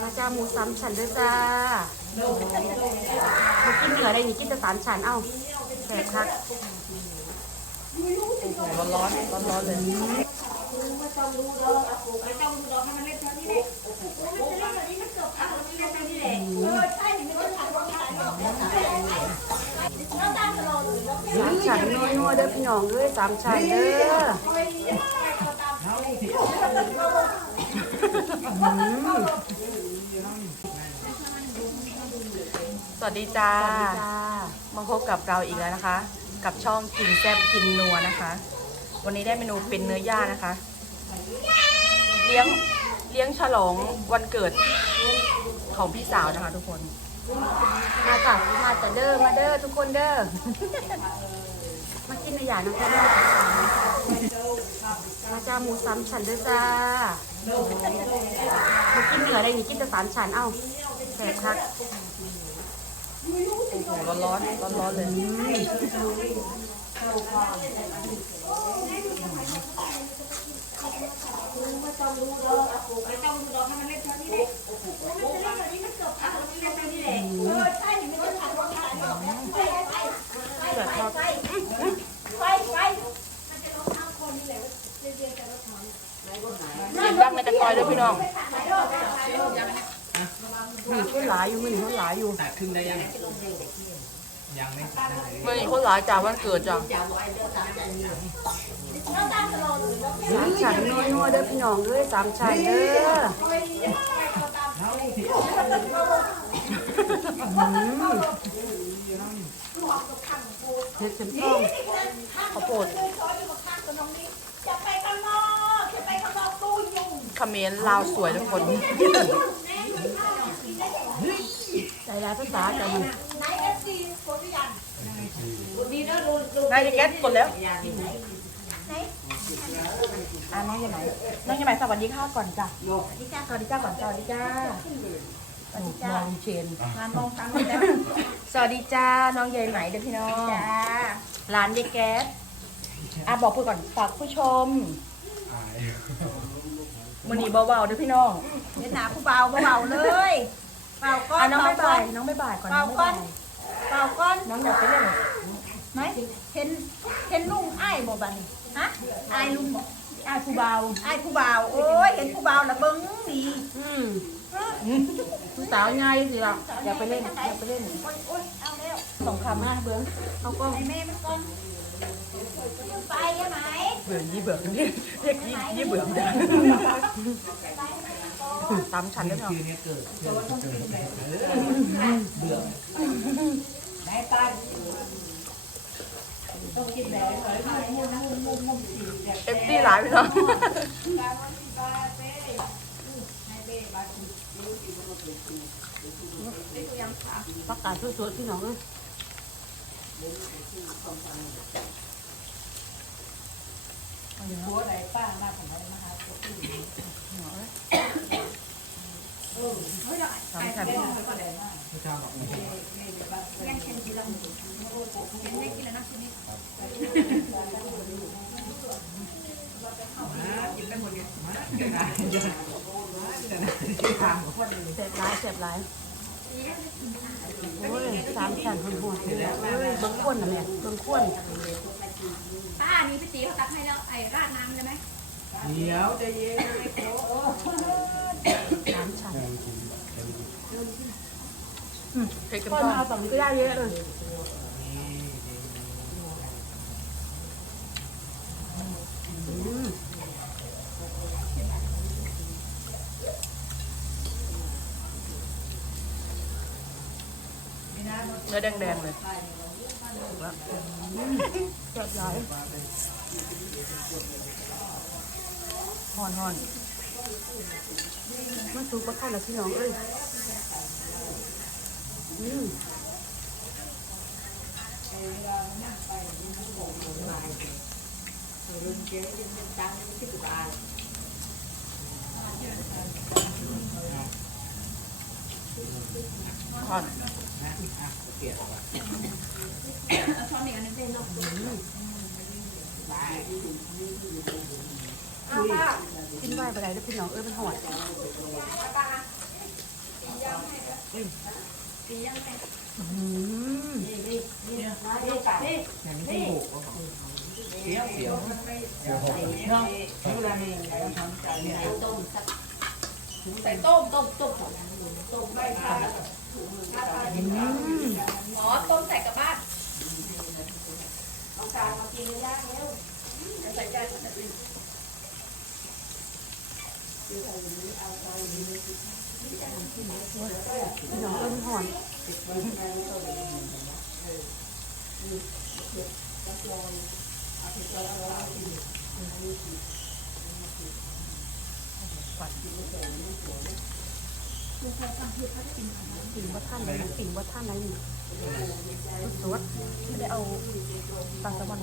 มาจ้าหมูสามชั้นด้วยจ้ามากินเหนือได้นี่กินแต่สามชั้นเอ้าแสบคักร้อนร้อนร้อนร้อนเลยสามชั้นนัวๆเด้อพี่น้องเอ้ยสามชั้นเด้อ สวัสดีจ้า มาพบกับเราอีกแล้วนะคะ กับช่องกินแซ่บกินนัวนะคะ วันนี้ได้เมนูเป็นเนื้อย่างนะคะ เลี้ยงเลี้ยงฉลองวันเกิดของพี่สาวนะคะ ทุกคน มาจ้ะมาจ้ะเด้อมาเด้อทุกคนเด้อ มากินในอย่างนะคะเด้อ มาจ้าหมูสามชั้นด้วยจ้ามากินเหนือได้นี่กินแต่สามชั้นเอ้าแสบคักโอ้โหร้อนร้อนร้อนร้อนๆเลย เดือดทอด กินบ้างในตะกอยด้วยพี่น้อง มีคนหลายอยู่มือนี่คนหลายอยู่ตัดครึ่งได้ยัง ยังไม่ตัดได้เมื่อนี้คนหลายจากวันเกิดจ้ะสามชั้นนัวๆเด้อพี่น้องเอ้ยสามชั้นเด้อเด็ดเต็มท้องข้าวโพดจะไปข้างนอกจะไปข้างนอกตู้ยุ่งเขมรลาวสวยทุกคน ใจร้ายภาษากันไหนเอฟซีกดหรือยังกดดีนะลุงลุงนายจะแก๊สกดแล้วไหนอ่าน้องยังไหนน้องยังไหนสวัสดีค่ะก่อนจ้ะสวัสดีจ้าสวัสดีจ้าก่อนสวัสดีจ้าสวัสดีจ้ามองเชนงานมองตังเลยนะสวัสดีจ้าน้องยายไหมเด้อพี่น้องจ้าร้านยายแก๊สอะบอกเพื่อนก่อนฝากผู้ชมอายมันนี้เบาๆเด้อพี่น้องเดี๋ยวหนาผู้เบาเบาเลย เบาก้ออะนน้องเบาไม่ก้บ่าอยน น้องไม่บ่ายก่อนเบาน้องไม่ก้อบ่านยเบาก้อนน้องอยากไปเล่นไหมเห็นเห็นลุงไอ้ายบ่บัดนฮะไอ้ายลุงบ่อะผู้เบาไอ้ายผู้เบาโอ้ยเห็นผู้เบาละเบิ้งดีอืมผู้สาวง่ายสิล่ะอยากไปเล่นอยากไปเล่นโอ้ยโอ้ยเอาแล้วสองคำห้าเบื้องเขาก็ไอ้แม่มันก้อนไปยังไงเบื่อยี่เบื่อเรียกเรียกยี่ยี่เบื่อได้ตามฉันได้ไหม ชื่อเนี้ยเกิดเกิดเกิดเบื่อเอฟซีหลายพี่น้องประกาศสวยๆพี่น้องเอ้ยตามฉันพระเจ้าบอกไม่ใช่เสียบร้ายเสียบร้ายโอ้ยสามชั้นคนหัวเอ้ยเบิ้งข้นนะแม่เบิ้งข้นป้านี่พี่ตีเขาตักให้แล้วไอ้ราดน้ำได้ไหมเดี๋ยวใจะเย็นสามชั้ เผ็ดกันข้นก่อนเอาฝั่งนี้ก็ได้เยอะเลยอืมเนื้อแดงๆเลยเสียบร้ายห่อนห่อน มันสุกประคันแล้วพี่น้องเอ้ยอืมห่อนนะอะเกลียดเอาไว้ช้อนอีกอันนึงเป็นกิ นไหวไปไหนเด้อพี่น้องเอ้ยมันหอดอืมอย่างนี้โบกเสียวเสียวเสียวหกเนาะเวลานี้ทำเนี่ยใส่ต้มต้มต้มต้มใบชาอ๋อต้มใส่กับบ้านเอาจานมากินเลยย่างเร็วใส่จาน พี่น้องเอ้ยมันหอดปิ่งว่าท่านไหนปิ่งว่าท่านไหนนี่สดไม่ได้เอาปลาแซลม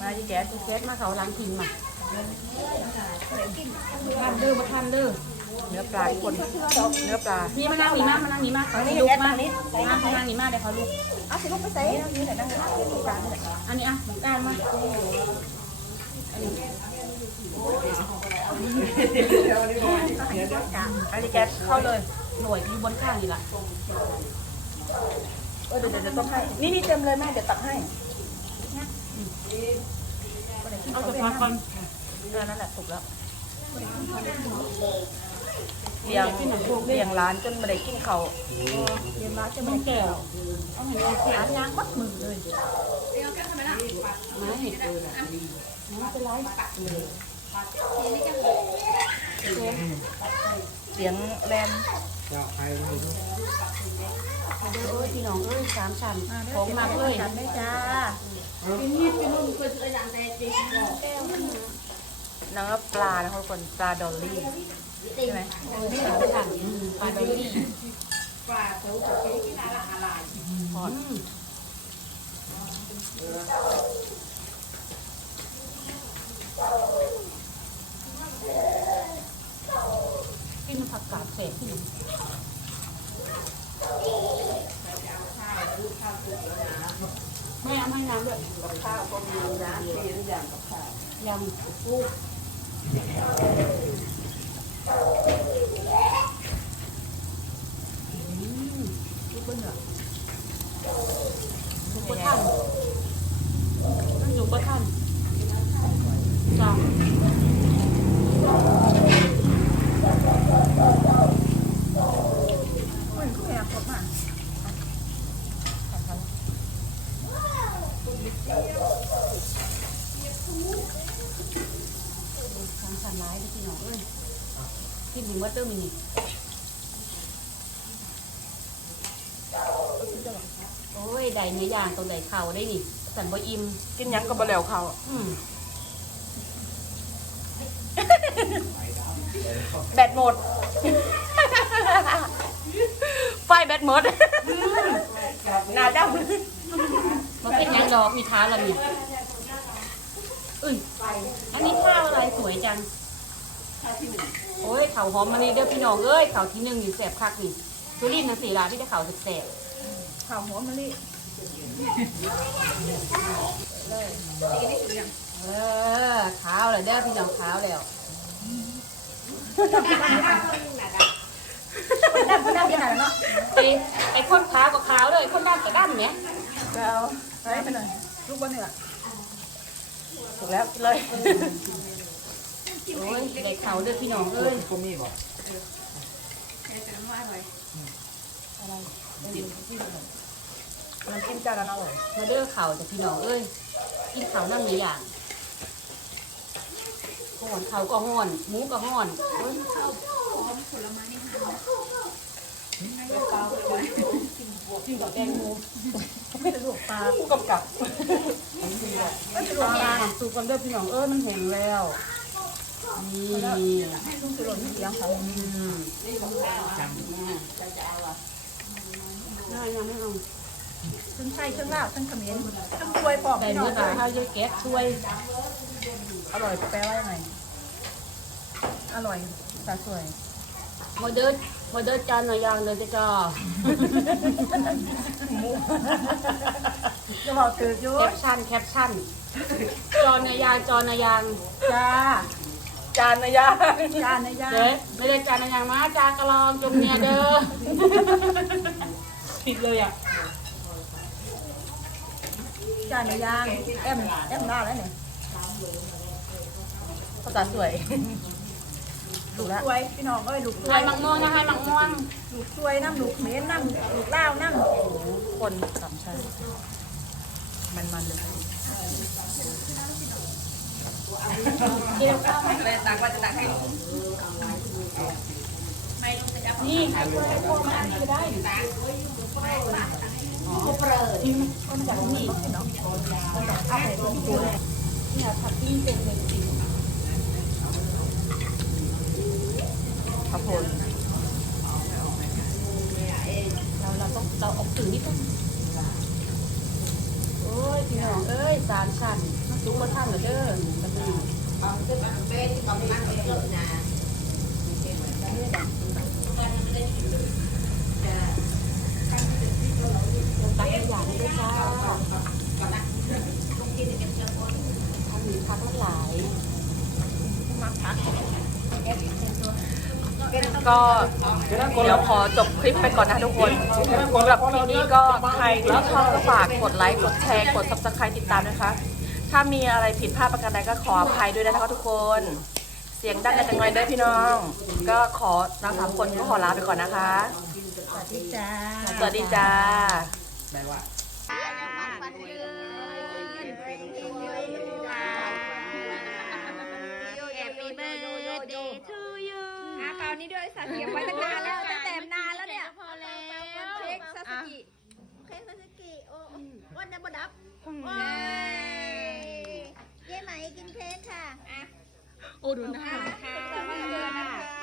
มาที่แกสเช็ดมาเขาล้างทิ้งมาทานเด้อมาทานเด้อเนื้อปลาคนเนื้อปลานี่มานั่งนี่มามานั่งนี่มาเขาลุกมามาเขานั่งนี่มาเดี๋ยวเขาลุกอะสิลูกไปใส่นี่ไหนนั่งนั่งปลานี่แหละอันนี้อะหมูกานมาอันนี้แก๊สเข้าเลยหน่วยที่บนข้างนี่ล่ะเดี๋ยวเดี๋ยวต้มให้นี่นี่เต็มเลยแม่เดี๋ยวตักให้ เอาจะพักก่อนเออนั่นแหละถูกแล้วเลี้ยงเลี้ยงร้านจนไม่ได้กินเขาวเย็นละจะมันแก้วเอาเห็นเอาขาล้างมัดมือเลยไม่ไม่เป็นไรเสียงแรม เจ้าใครไม่รู้เด้อเอ้ยพี่น้องเอ้ยสามชั้นของมาเอ้ยได้จ้าเนื้อปลานะคะทุกคนปลาดอลลี่ใช่ไหมสามชั้นอืมปลาดอลลี่หอนกินผักกาดเศษที่หนึ่งไม่เอาไม่น้ำด้วยกับข้าวก็มีน้ำมีทุกอย่างกับ ข้าวยำกุ้งอืมลูกเบิ้ลเหรอลูกเบิ้ลท่านนั่นลูกเบิ้ลท่านสอง อุ้ยคุณแม่ครบมาก ทางสั นร้ายที่พี่น้องเอ้ยกินหนึ่งวัตเตอร์มินิโอ้ยได้เนื้อย่างตรงไหนเข่าได้นี่สันบ่อิ่มกินหยังกับบะแล้วเขาวอืมแบตหมด ไฟแบตหมดหน้าดำมันเป็นหยังดอกมีท้าละนี่อุ้ยอันนี้ข้าวอะไรสวยจัง โอ้ยเข่าหอมมานี่เด้อพี่น้องเอ้ยเข่าที่หนึ่งอยู่แสบคักนี่สุรินทร์นะสีลาที่ได้เข่าแสบข้าวหัวมะลิๆเออขาวเลยเด้อพี่น้องขาวแล้วคนดำคนดำขนาดนั้นเนาะไอ้ไอ้คนขาวก็ขาวเลยคนดำก็ดำเนี่ยไปเอาไปให้หน่อยลูกบอลเนี่ยถูกแล้วกินเลย โอ้ยได้เข่าเด้อพี่น้องเอ้ยก็มีบอกมันกินจานละอร่อยมาเด้อเข่าจากพี่น้องเอ้ยกินเข่านั่งในอย่างห่อนเข่าก็ห่อนหมูก็ห่อนโอ้ยกินกับแกงหมูไม่สะดวกปลาผู้กำกับปลาหอมสุกกันเด้อพี่น้องเอ้ยมันแห้งแล้ว นี่ลุงสุรนเลี้ยงเขาอืมจังเนี่ยน่ายังไม่เอาทั้งไทยทั้งลาวทั้งเขมรทั้งกล้วยพร้อมแต่พี่อเนื้อปลาข้าวเยอะแก๊สช่วย อร่อยแปลว่ายังไง อร่อยสาสวยโมเดิร์นโมเดิร์นจานหน่อยยางเลยจ้ะจ้าจะบอกตื่นอยู่แคปชั่นแคปชั่น จอน่อยางจอน่อยยางจ้า จานนะยาจานนะย่าเด้ไม่ได้จานหน่อยยางมาจานกระลองจมเนี่ยเด้อผิดเลยอะจานนะย่างแอมแอมได้แล้วเนี่ยภาษาสวยถูกแล้วกล้วยพี่น้องเอ้ยลูกกล้ให้วยมังม่วงนะให้มังม่วงลูกกล้วยน้ำลูกเขมรน้ำลูกลาวน้ำคนสามชั้นมันมันๆเลย เกี่ยวข้าวไหมนี่ใครช่วยให้พ่อมาอันนี้ก็ได้อ๋อเปรอะที่มันจากนี่เนาะเอาไปลงตัวเนี่ยผัดปิ้งเป็นเลยข้าวโพดเราเราต้องเราออกสื่อนิดนึงโอ้ยพี่น้องเอ้ยสามชั้นซุปมาท่านเหรอเด้อ ก็เดี๋ยวขอจบคลิปไปก่อนนะทุกคนสำหรับคลิปนี้ก็ใครที่ชอบก็ฝากกดไลค์ กดแชร์ กด subscribe ติดตามนะคะ ถ้ามีอะไรผิดพลาดประการใดก็ขออภัยด้วยนะคะทุกคน เสียงดังกันจังเลยเด้อพี่น้อง ก็ขอเราสามคนก็ขอลาไปก่อนนะคะ สวัสดีจ้าสวัสดีจ้าได้ว่า Happy birthday to you อะเปล่านี้ด้วยสัตว์เก็บไว้ตั้งนานแล้วตั้งแต่นานแล้วเนี่ยพอแล้วเค้กซาสกิเค้กซาสกิโอ้วันดับดับว้ายเย้ ไหมกินเค้กค่ะ อะ โอ้ดูหน้าค่ะวันเกิดนะคะ